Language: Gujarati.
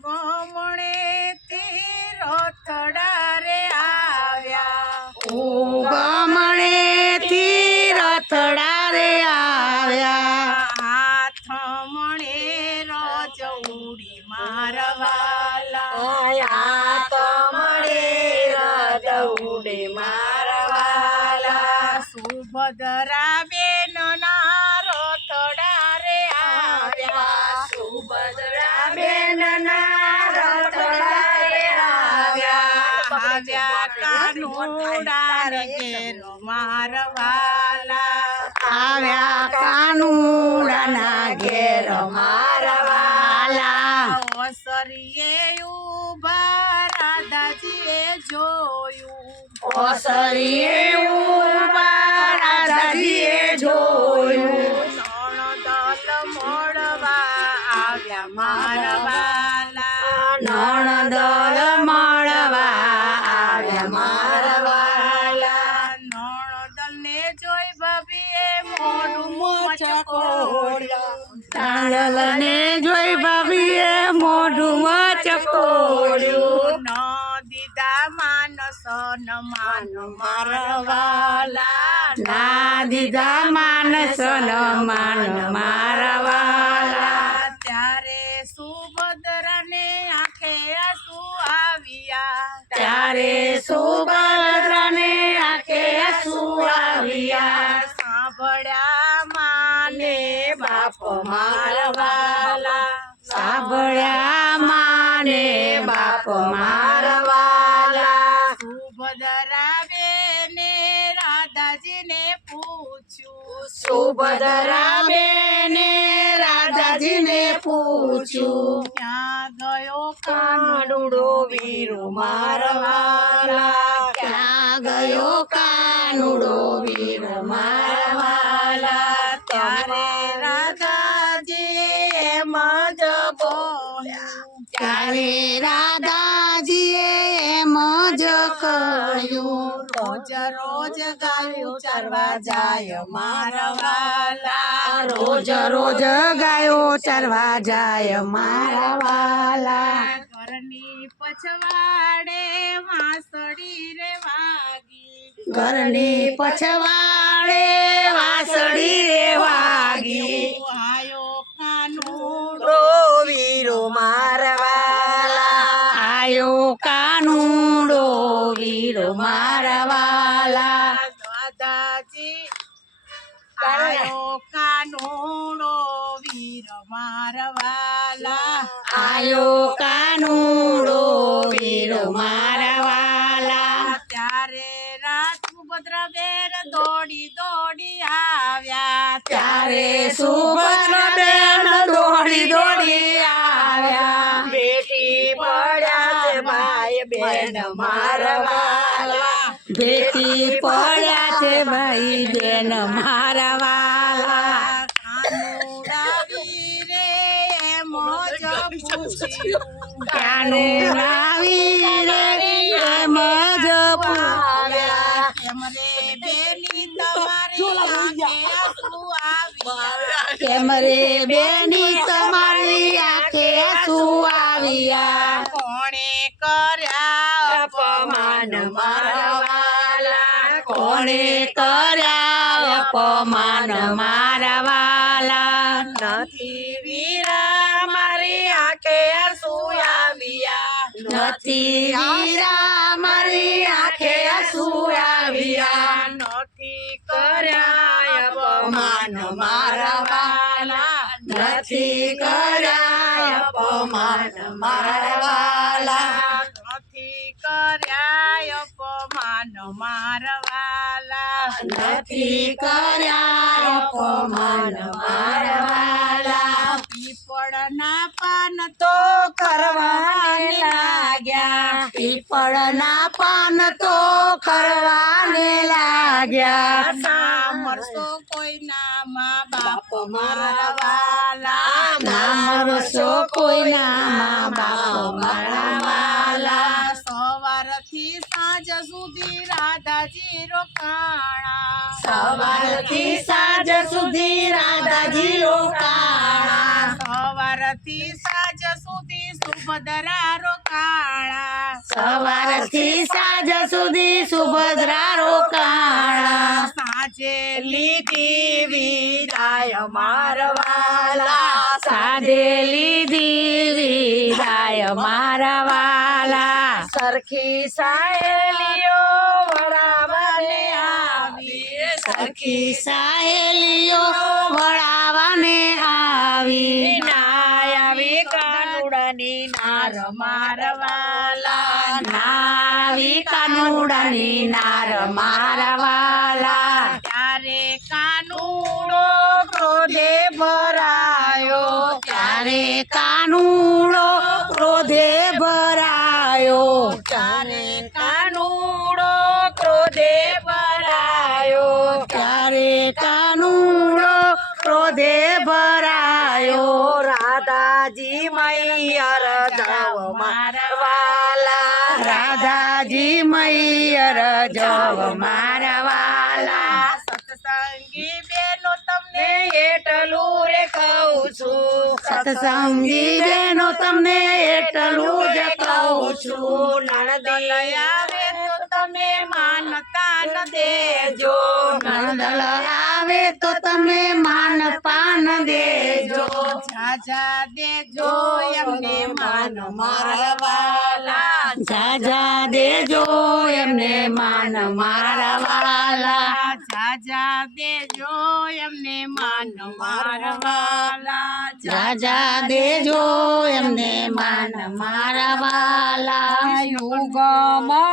ગમણેથી રથડા રે આવ્યા ગમણેથી રથડા રે આવ્યા હાથ મણે રજ ઉડી મારવાલા હાથ મળે રજ ઉડે મારવાલા સુભદ્રા બેન ના રથડા રે આવ્યા સુભદ્રા બેન ના રથડા રે આવ્યા કાનુડા રે ઘેર મારવાલા આવ્યા કાનુડાના ઘેર મારવાલા ઓસરીએ ઉભા રાધાજીએ જોયું ઓસરીએ ઉભા રાધાજીએ જોયું નણદલ મળવા આવ્યા મારવાલા નણદલ મળવા આવ્યા મારવાલા નણદલને જોઈ ભાભીએ મોઢું મચકોડ્યું નણદલને જોઈ ભાભીએ મોઢું ચકોડ્યું ન દીધા માનસ ન માન મારવાલા ના દીધા માનસ ન માન મારવાલા ત્યારે સુભદ્રાને આંખે આંસુ આવ્યા ત્યારે સુભદ્રાને આંખે આંસુ આવ્યા સાંભળ્યા માને બાપ મારવાલા સાંભળ્યા માને બાપ મારવાલા સુભદ્રા બેને રાધાજીને પૂછ્યું સુભદ્રા બેને રાધાજીને પૂછ્યું ક્યાં ગયો કાનુડો વીરો મારવાલા ક્યાં ગયો કાનુડો વીરો મારવાલા ત્યારે રાધાજી એમ જ બોલ્યા ત્યારે રાધાજીએ એમ જ કહ્યું રોજ રોજ ગાયું ચરવા જાય મારવાલા રોજ રોજ ગાયો ચરવા જાય મારવાલા ઘરની પછવાડે વાંસળી રે વાગી ઘરની પછવાડે વાસળી રે વાગી આયો કાનુડો રો વીરો મારવાલા આયો કાનુડો વીરો મારવાલા દાદાજી આયો કાનુડો વીર મારવાલા આયો કાનુડો વીરો મારવાલા ત્યારે સુભદ્રા બેન દોડી દોડી આવ્યા ત્યારે સુભદ્રા બેન દોડી દોડી આવ્યા બેટી પડ્યા છે ભાઈ બેન મારવાલા બેટી પડ્યા છે ભાઈ બેન મારવાલા કાનુડા વીરે એમ જ પૂછ્યું કાનુડા વીરે એમ જ પૂછ્યા કેમ રે બેની તમારી આંખે આંસુ આવ્યા કેમ રે બેની તમારી આંખે આંસુ આવ્યા કોણે કર્યા અપમાન મારવાલા કોણે કર્યા અપમાન મારવાલા નથી વીરા મારી આંખે આંસુ આવ્યા નથી વીરા મારી આંખે આંસુ આવ્યા નથી કર્યા અપમાન મારવાલા નથી કર્યા અપમાન મારવાલા નથી કર્યા અપમાન મારવાલા નથી કર્યા અપમાન મારવાલા પીપળના પાન તો કરવાને લાગ્યા પીપળના પાન તો કરવાને લાગ્યા સામરસો કોઈના મા બાપ મારવાલા નામરસો કોઈના મા બાપ મારવાલા સવારથી સાંજ સુધી રાધાજી રોકાણા સવારથી સાંજ સુધી રાધાજી રોકાણા સવારથી સાંજ સુધી સુભદ્રા રોકાણા સવારથી સાંજ સુધી સુભદ્રા રોકાણા સાંજે લીધી વિદાય મારવાલા સાંજે લીધી વિદાય મારા વાલા સરખી સહેલીઓ વળાવને આવી સખી સહેલીઓ વળાવાને આવી નાય આવી કાનુડાની નાર મારવાલા નાવી કાનુડાની નાર મારા વાલા ત્યારે કાનુડો ક્રોધે ભરાયો ત્યારે કાનુડો ક્રોધે ભરાયો ત્યારે કાનુડો ક્રોધે ભરાયો ત્યારે કાનુડો ક્રોધે ભરાયો રાધાજી મૈયર જાવ મારવાલા રાધાજી મૈયર જવ મારા વાલા સત્સંગી બેનો તમને એટલું રે કહું છું સત્સંગી બેનો તમને એટલું જ કહું છું નણદી આવે તો તમે માનતા ન દેજો નણદલ આવે તો તમે માન પાન દેજો ઝાઝા દેજો એમને માન મારવાલા જાજા દેજો એમને માન મારા વાલા ઝાઝા દેજો એમને માન મારવાલા જાજા દેજો એમને માન મારા વાલા યુગમણ